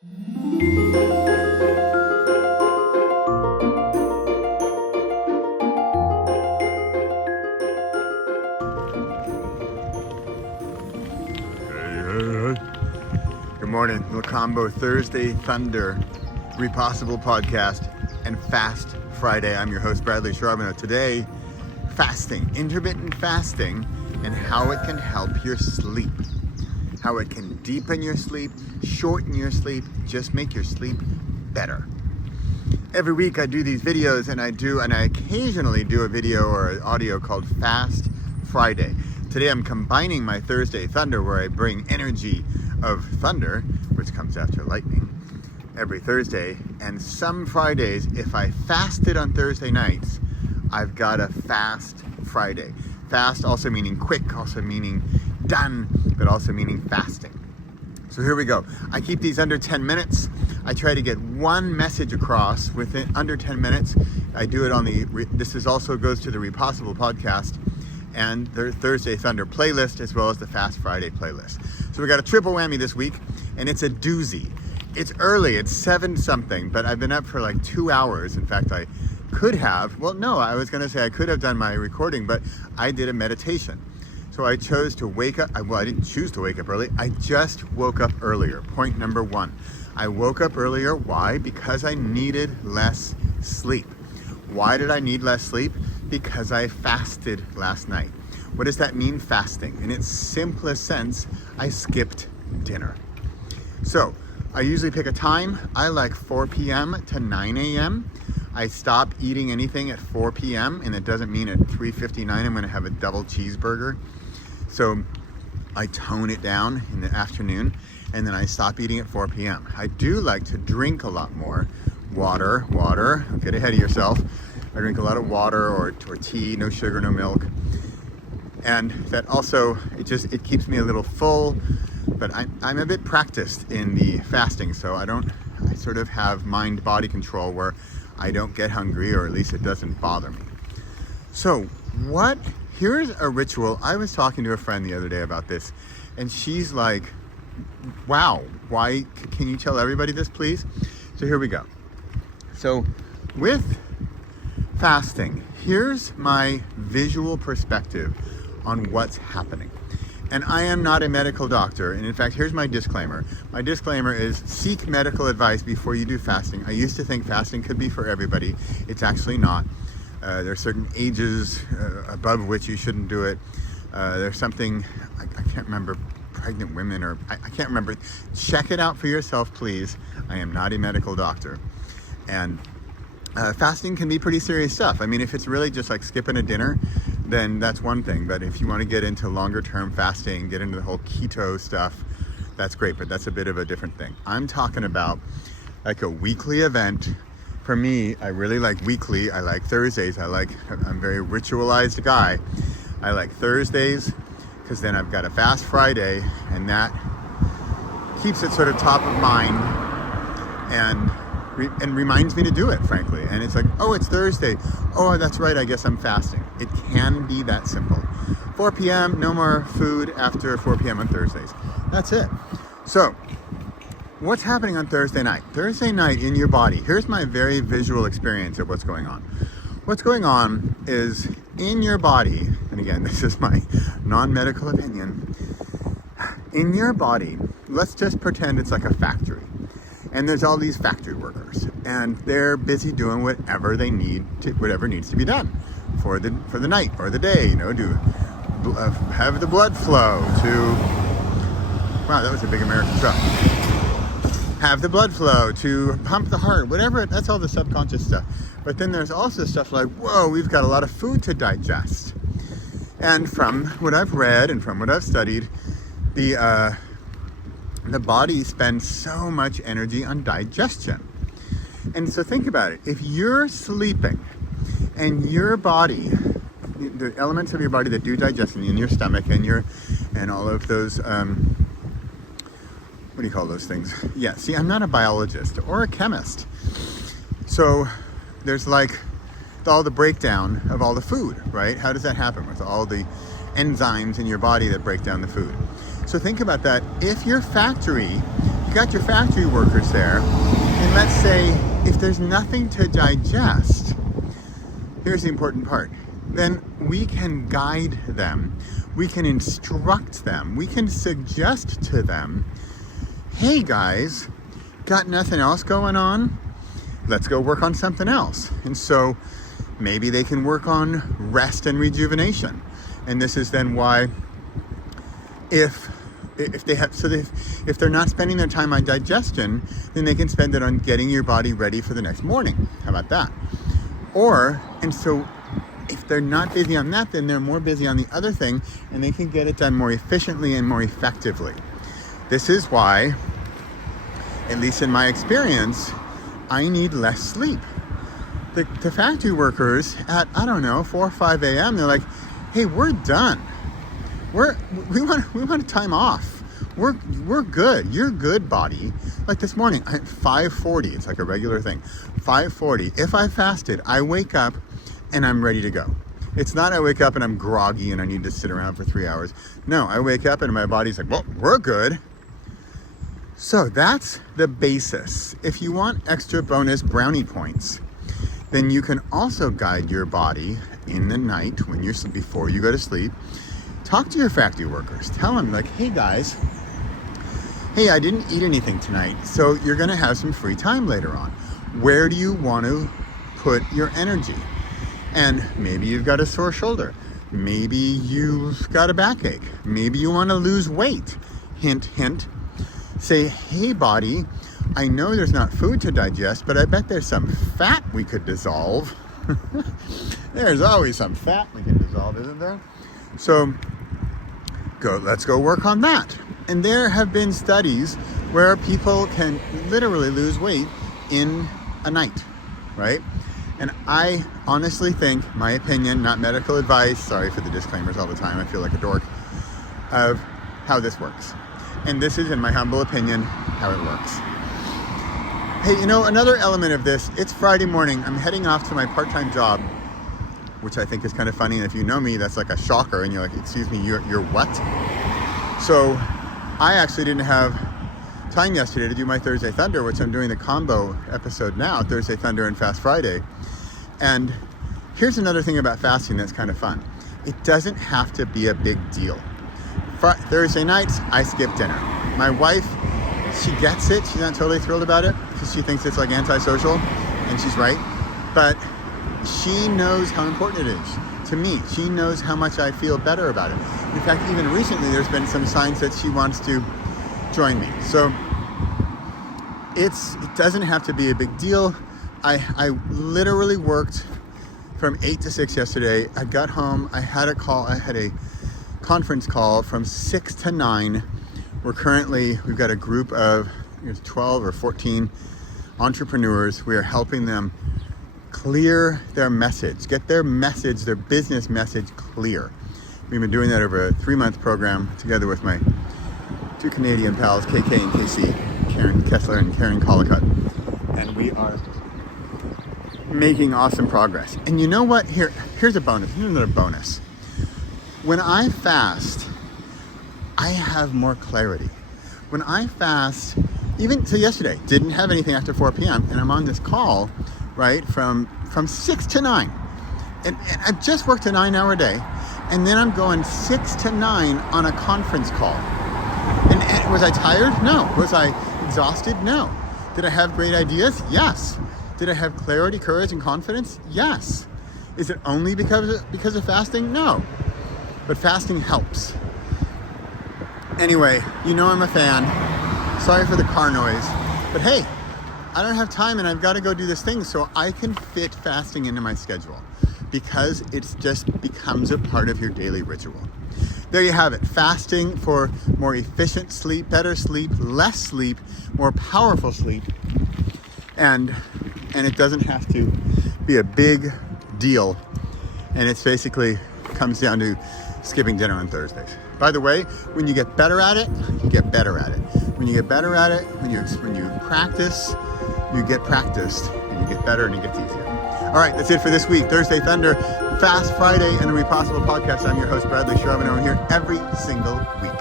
Good morning, little combo Thursday Thunder, Repossible podcast, and Fast Friday. I'm your host, Bradley Charbonneau. Today, fasting, intermittent fasting, and how it can help your sleep. How it can deepen your sleep, shorten your sleep, just make your sleep better. Every week I do these videos, and I occasionally do a video or an audio called Fast Friday. Today I'm combining my Thursday Thunder, where I bring energy of thunder, which comes after lightning, every Thursday. And some Fridays, if I fasted on Thursday nights, I've got a Fast Friday. Fast also meaning quick, also meaning done, but also meaning fasting. So here we go. I keep these under 10 minutes. I try to get one message across within under 10 minutes. I do it on this also goes to the Repossible podcast and the Thursday Thunder playlist, as well as the Fast Friday playlist. So we got a triple whammy this week, and it's a doozy. It's early, it's 7 something, but I've been up for like 2 hours. In fact, I could have done my recording, but I did a meditation. So I chose to wake up. I didn't choose to wake up early. I just woke up earlier. Point number 1. I woke up earlier. Why? Because I needed less sleep. Why did I need less sleep? Because I fasted last night. What does that mean, fasting? In its simplest sense, I skipped dinner. So I usually pick a time. I like 4 p.m. to 9 a.m. I stop eating anything at 4 p.m. and it doesn't mean at 3:59 I'm going to have a double cheeseburger. So I tone it down in the afternoon, and then I stop eating at 4 p.m. I do like to drink a lot more. Water, don't get ahead of yourself. I drink a lot of water or tea, no sugar, no milk. And that also, it keeps me a little full, but I'm a bit practiced in the fasting, so I sort of have mind-body control where I don't get hungry, or at least it doesn't bother me. So here's a ritual. I was talking to a friend the other day about this, and she's like, wow, why, can you tell everybody this, please? So here we go. So with fasting, here's my visual perspective on what's happening. And I am not a medical doctor, and in fact, here's my disclaimer. My disclaimer is seek medical advice before you do fasting. I used to think fasting could be for everybody. It's actually not. There are certain ages above which you shouldn't do it. There's something, I can't remember, pregnant women, or I can't remember. Check it out for yourself, please. I am not a medical doctor. And fasting can be pretty serious stuff. I mean, if it's really just like skipping a dinner, then that's one thing. But if you want to get into longer term fasting, get into the whole keto stuff, that's great, but that's a bit of a different thing. I'm talking about like a weekly event. For me, I really like weekly. I like Thursdays. I'm a very ritualized guy. I like Thursdays because then I've got a Fast Friday, and that keeps it sort of top of mind and reminds me to do it, frankly. And it's like, oh, it's Thursday. Oh, that's right, I guess I'm fasting. It can be that simple. 4 p.m., no more food after 4 p.m. on Thursdays. That's it. So, what's happening on Thursday night? Thursday night in your body. Here's my very visual experience of what's going on. What's going on is in your body, and again, this is my non-medical opinion. In your body, let's just pretend it's like a factory. And there's all these factory workers, and they're busy doing whatever needs to be done for the night or the day. To have the blood flow, wow, that was a big American truck. Have the blood flow, to pump the heart, whatever. That's all the subconscious stuff. But then there's also stuff like, whoa, we've got a lot of food to digest. And from what I've read and from what I've studied, the body spends so much energy on digestion. And so think about it. If you're sleeping and your body, the elements of your body that do digestion in your stomach and all of those, what do you call those things? Yeah, see, I'm not a biologist or a chemist. So there's like all the breakdown of all the food, right? How does that happen with all the enzymes in your body that break down the food? So think about that. If your factory got your factory workers there, and let's say if there's nothing to digest, here's the important part, then we can guide them, we can instruct them, we can suggest to them, hey guys, got nothing else going on? Let's go work on something else. And so maybe they can work on rest and rejuvenation. And this is then why if they're not spending their time on digestion, then they can spend it on getting your body ready for the next morning. How about that? And so if they're not busy on that, then they're more busy on the other thing, and they can get it done more efficiently and more effectively. This is why, at least in my experience, I need less sleep. The factory workers at, 4 or 5 a.m., they're like, hey, we're done. We want time off. We're good. You're good, body. Like this morning, at 5:40, it's like a regular thing. 5:40. If I fasted, I wake up and I'm ready to go. It's not I wake up and I'm groggy and I need to sit around for 3 hours. No, I wake up and my body's like, well, we're good. So that's the basis. If you want extra bonus brownie points, then you can also guide your body in the night before you go to sleep. Talk to your factory workers. Tell them like, hey guys, I didn't eat anything tonight, so you're gonna have some free time later on. Where do you want to put your energy? And maybe you've got a sore shoulder. Maybe you've got a backache. Maybe you want to lose weight. Hint, hint. Say, hey body, I know there's not food to digest, but I bet there's some fat we could dissolve. There's always some fat we can dissolve, isn't there? So let's go work on that. And there have been studies where people can literally lose weight in a night, right? And I honestly think, my opinion, not medical advice, sorry for the disclaimers all the time, I feel like a dork, of how this works. And this is, in my humble opinion, how it works. Hey, another element of this, it's Friday morning, I'm heading off to my part-time job, which I think is kind of funny, and if you know me, that's like a shocker, and you're like, excuse me, you're what? So I actually didn't have time yesterday to do my Thursday Thunder, which I'm doing the combo episode now, Thursday Thunder and Fast Friday. And here's another thing about fasting that's kind of fun. It doesn't have to be a big deal. Thursday nights, I skip dinner. My wife, she gets it. She's not totally thrilled about it because she thinks it's like antisocial, and she's right. But she knows how important it is to me. She knows how much I feel better about it. In fact, even recently, there's been some signs that she wants to join me. So it doesn't have to be a big deal. I literally worked from 8 to 6 yesterday. I got home, I had a conference call from 6 to 9. We've got a group of 12 or 14 entrepreneurs. We are helping them clear their message, get their business message clear. We've been doing that over a 3-month program together with my 2 Canadian pals, KK and KC, Karen Kessler and Karen Collicott. And we are making awesome progress. And you know what? Here's a bonus. Here's another bonus. When I fast, I have more clarity. When I fast, even so yesterday, didn't have anything after 4 p.m. and I'm on this call, right, from 6 to 9. And I've just worked a 9-hour day, and then I'm going 6 to 9 on a conference call. And was I tired? No. Was I exhausted? No. Did I have great ideas? Yes. Did I have clarity, courage, and confidence? Yes. Is it only because of fasting? No. But fasting helps. Anyway, I'm a fan. Sorry for the car noise. But hey, I don't have time and I've got to go do this thing, so I can fit fasting into my schedule because it just becomes a part of your daily ritual. There you have it. Fasting for more efficient sleep, better sleep, less sleep, more powerful sleep. And it doesn't have to be a big deal. And it's basically comes down to skipping dinner on Thursdays. By the way, when you get better at it, you get better at it. When you get better at it, when you practice, you get practiced, and you get better, and it gets easier. All right, that's it for this week. Thursday Thunder, Fast Friday, and the Repossible podcast. I'm your host, Bradley Charbonneau, here every single week.